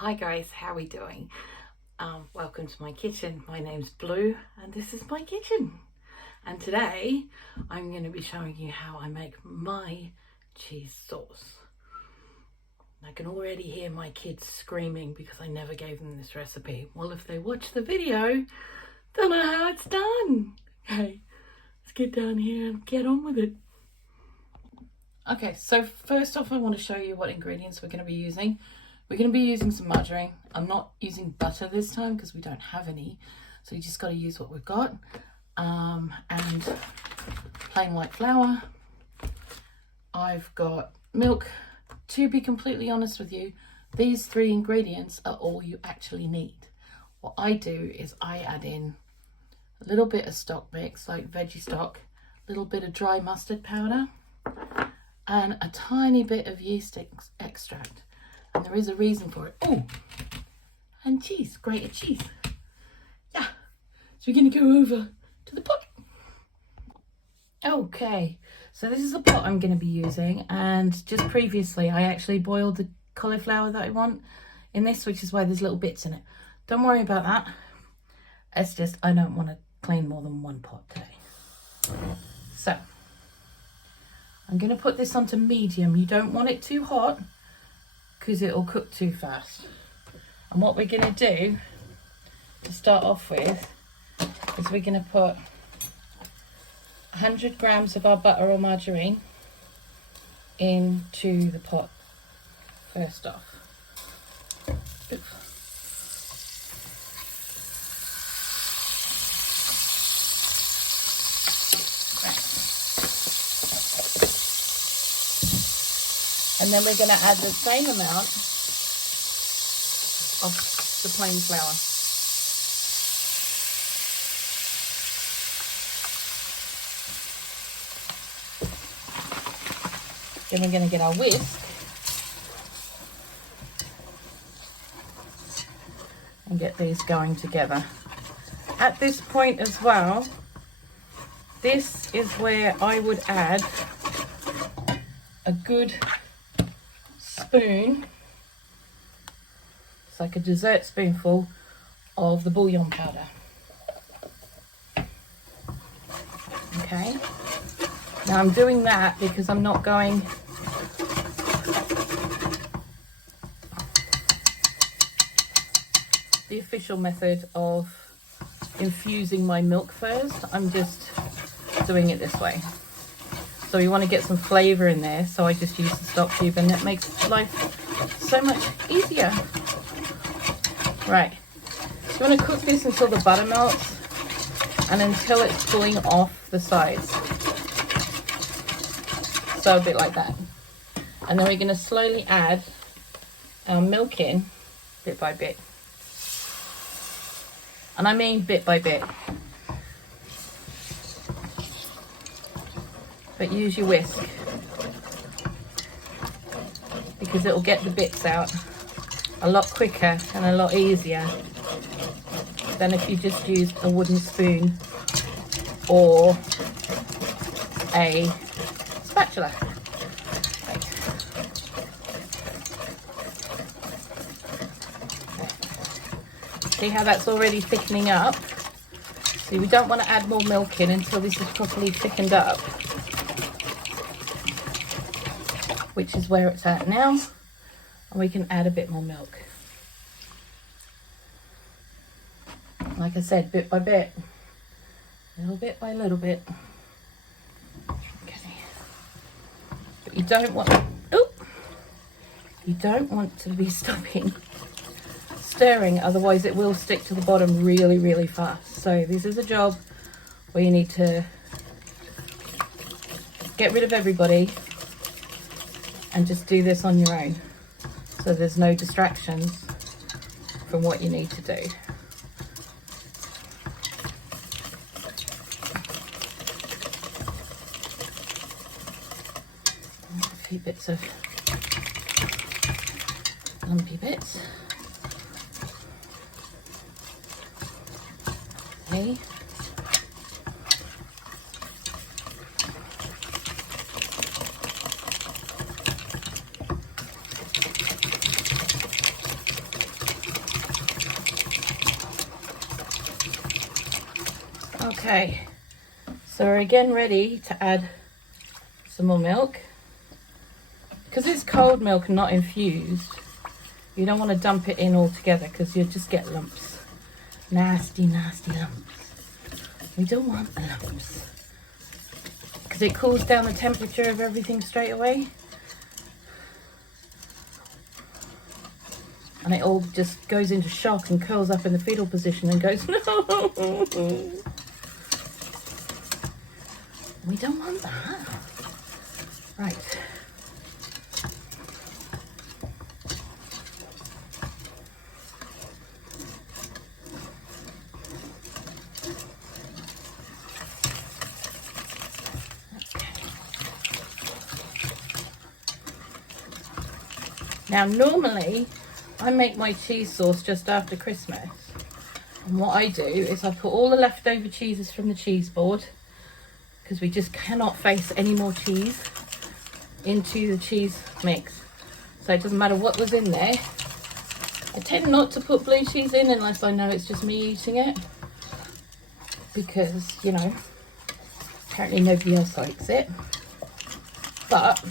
Hi guys, how are we doing? Welcome to my kitchen. My name's Blue and this is my kitchen. And today I'm going to be showing you how I make my cheese sauce. I can already hear my kids screaming because I never gave them this recipe. Well, if they watch the video, they'll know how it's done. Okay, let's get down here and get on with it. Okay, so first off I want to show you what ingredients we're going to be using. We're going to be using some margarine. I'm not using butter this time because we don't have any. So you just got to use what we've got. And plain white flour. I've got milk. To be completely honest with you, these three ingredients are all you actually need. What I do is I add in a little bit of stock mix, like veggie stock, a little bit of dry mustard powder, and a tiny bit of yeast extract. And there is a reason for it. Oh, and cheese, grated cheese. Yeah, so we're going to go over to the pot. Okay, so this is the pot I'm going to be using. And just previously, I actually boiled the cauliflower that I want in this, which is why there's little bits in it. Don't worry about that. It's just, I don't want to clean more than one pot today. So, I'm going to put this onto medium. You don't want it too hot, because it'll cook too fast. And what we're going to do to start off with is we're going to put 100 grams of our butter or margarine into the pot first off. Oops. And then we're going to add the same amount of the plain flour. Then we're going to get our whisk and get these going together. At this point as well, this is where I would add a good spoon, it's like a dessert spoonful of the bouillon powder. Okay, now I'm doing that because I'm not going the official method of infusing my milk first. I'm just doing it this way. So we want to get some flavour in there, so I just use the stock cube, and it makes life so much easier. Right, so you want to cook this until the butter melts and until it's pulling off the sides. So a bit like that. And then we're going to slowly add our milk in bit by bit. And I mean bit by bit. But use your whisk because it'll get the bits out a lot quicker and a lot easier than if you just used a wooden spoon or a spatula. Right. See how that's already thickening up? See, we don't want to add more milk in until this is properly thickened up, which is where it's at now, and we can add a bit more milk. Like I said, bit by bit, little bit by little bit. Okay. But you don't want to be stopping stirring, otherwise it will stick to the bottom really, really fast. So this is a job where you need to get rid of everybody and just do this on your own, so there's no distractions from what you need to do. A few bits of lumpy bits. Okay. Okay, so we're again ready to add some more milk. Because it's cold milk and not infused, you don't want to dump it in all together because you'll just get lumps. Nasty, nasty lumps. We don't want the lumps. Because it cools down the temperature of everything straight away. And it all just goes into shock and curls up in the fetal position and goes, no! We don't want that. Right. Now normally I make my cheese sauce just after Christmas, and what I do is I put all the leftover cheeses from the cheese board, because we just cannot face any more cheese, into the cheese mix. So it doesn't matter what was in there. I tend not to put blue cheese in unless I know it's just me eating it, because, you know, apparently nobody else likes it. But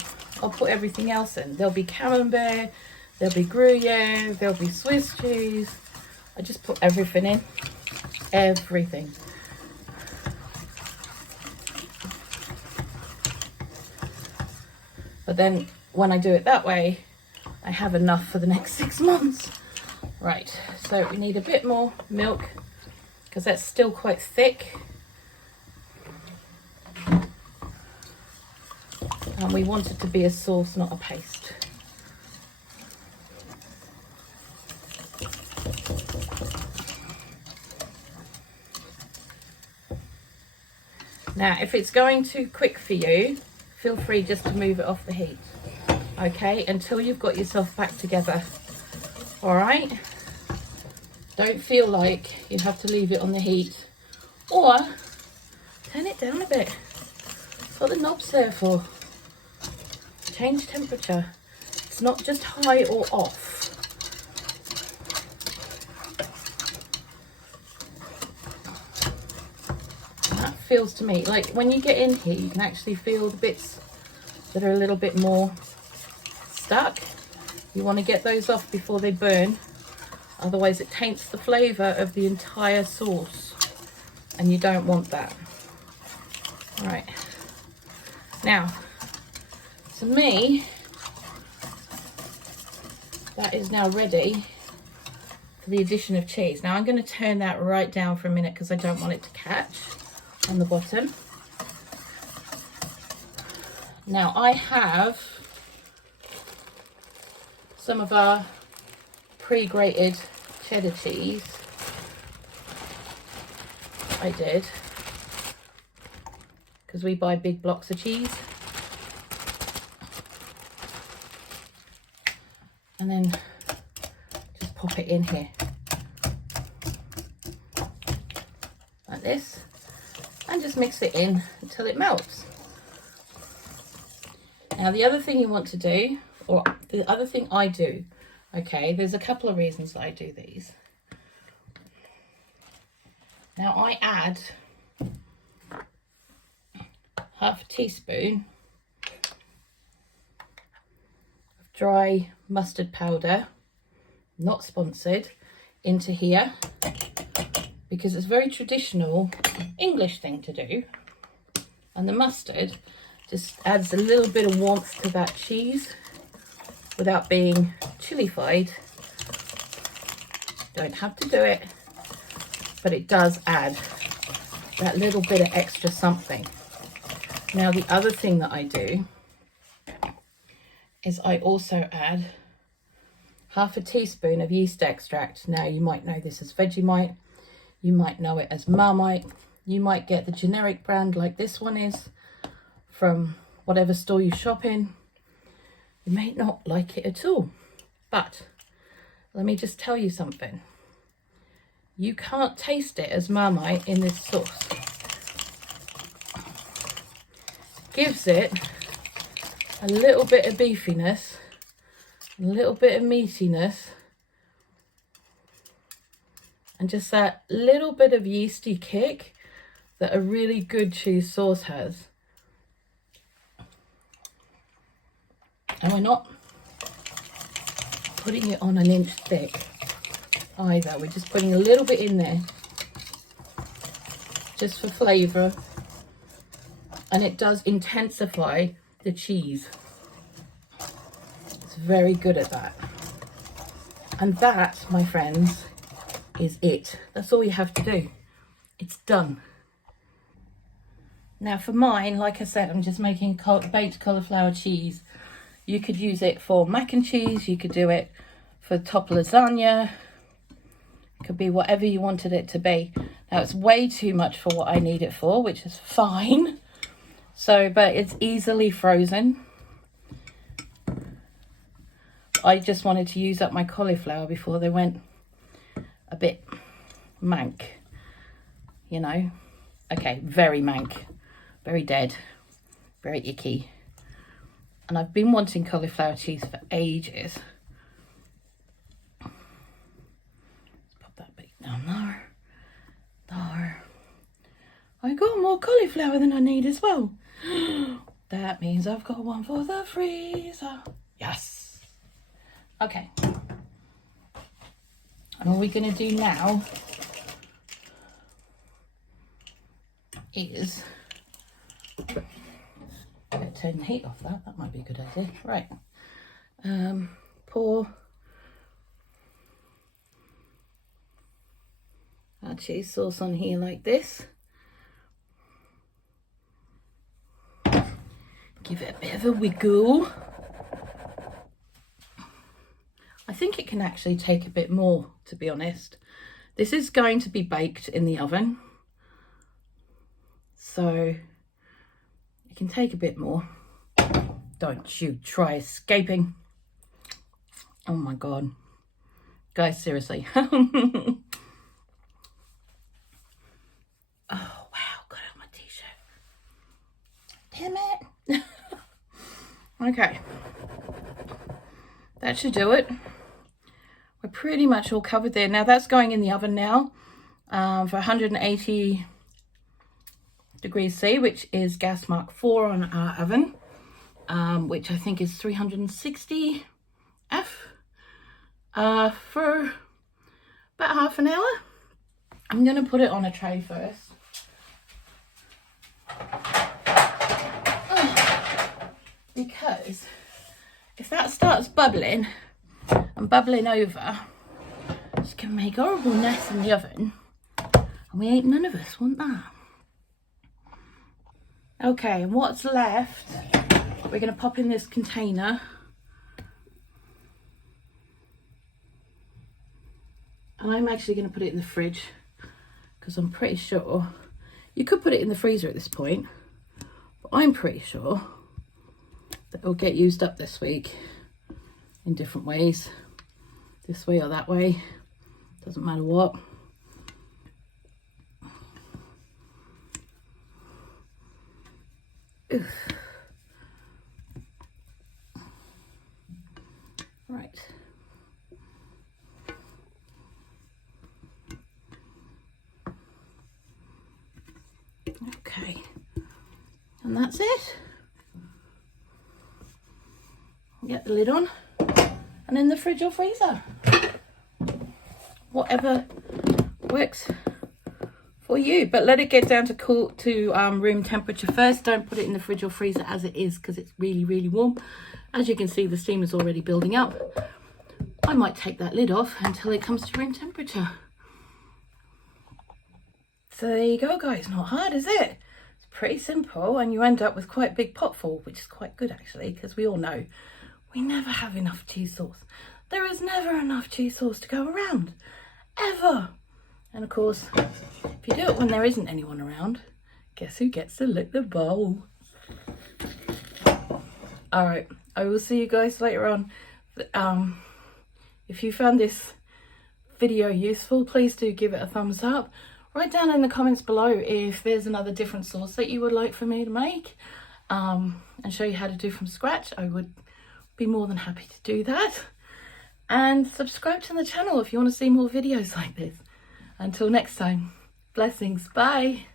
I'll put everything else in. There'll be camembert, there'll be Gruyere, there'll be Swiss cheese. I just put everything in. Everything. But then when I do it that way, I have enough for the next 6 months. Right, so we need a bit more milk because that's still quite thick. And we want it to be a sauce, not a paste. Now, if it's going too quick for you, feel free just to move it off the heat, okay, until you've got yourself back together. All right? Don't feel like you have to leave it on the heat, or turn it down a bit. That's what the knob's there for. Change temperature. It's not just high or off. That feels to me like when you get in here, you can actually feel the bits that are a little bit more stuck. You want to get those off before they burn, otherwise it taints the flavour of the entire sauce, and you don't want that. All right, now to me that is now ready for the addition of cheese. Now I'm going to turn that right down for a minute because I don't want it to catch on the bottom. Now I have some of our pre-grated cheddar cheese. I did, because we buy big blocks of cheese. And then just pop it in here like this, and just mix it in until it melts. Now the other thing you want to do, or the other thing I do, okay, there's a couple of reasons that I do these. Now I add half a teaspoon of dry mustard powder, not sponsored, into here, because it's a very traditional English thing to do, and the mustard just adds a little bit of warmth to that cheese without being chillified. Don't have to do it, but it does add that little bit of extra something. Now the other thing that I do is I also add half a teaspoon of yeast extract. Now you might know this as Vegemite, you might know it as Marmite, you might get the generic brand like this one is from whatever store you shop in. You may not like it at all, but let me just tell you something. You can't taste it as Marmite in this sauce. Gives it a little bit of beefiness, a little bit of meatiness, and just that little bit of yeasty kick that a really good cheese sauce has. And we're not putting it on an inch thick either. We're just putting a little bit in there just for flavour, and it does intensify the cheese. It's very good at that. And that, my friends, is it. That's all you have to do. It's done. Now for mine, like I said, I'm just making baked cauliflower cheese. You could use it for mac and cheese, you could do it for top lasagna. It could be whatever you wanted it to be. Now it's way too much for what I need it for, which is fine. So, but it's easily frozen. I just wanted to use up my cauliflower before they went a bit mank, you know. Okay, very mank, very dead, very icky. And I've been wanting cauliflower cheese for ages. Let's pop that bit down there. There. I got more cauliflower than I need as well. That means I've got one for the freezer. Yes. Okay. And all we're going to do now is turn the heat off that. That might be a good idea. Right. Pour our cheese sauce on here like this. Give it a bit of a wiggle. I think it can actually take a bit more, to be honest. This is going to be baked in the oven, so it can take a bit more. Don't you try escaping. Oh my God. Guys, seriously. Oh wow, got out my t-shirt. Damn it. Okay. That should do it. We're pretty much all covered there. Now that's going in the oven now for 180 degrees C, which is gas mark 4 on our oven, which I think is 360 F for about half an hour. I'm going to put it on a tray first. Because if that starts bubbling and bubbling over, it's going to make a horrible mess in the oven, and none of us want that. Okay, and what's left, we're going to pop in this container. And I'm actually going to put it in the fridge, because I'm pretty sure, you could put it in the freezer at this point, but I'm pretty sure that it'll get used up this week in different ways, this way or that way, doesn't matter what. Oof. Right. Okay, and that's it. Get the lid on, and in the fridge or freezer, whatever works for you. But let it get down to room temperature first. Don't put it in the fridge or freezer as it is, because it's really warm. As you can see, the steam is already building up. I might take that lid off until it comes to room temperature. So there you go, guys. Not hard, is it? It's pretty simple, and you end up with quite a big pot full, which is quite good actually, because we all know we never have enough cheese sauce. There is never enough cheese sauce to go around, ever. And of course, if you do it when there isn't anyone around, guess who gets to lick the bowl? All right, I will see you guys later on. If you found this video useful, please do give it a thumbs up. Write down in the comments below if there's another different sauce that you would like for me to make, and show you how to do from scratch. I would be more than happy to do that. And subscribe to the channel if you want to see more videos like this. Until next time, blessings, bye.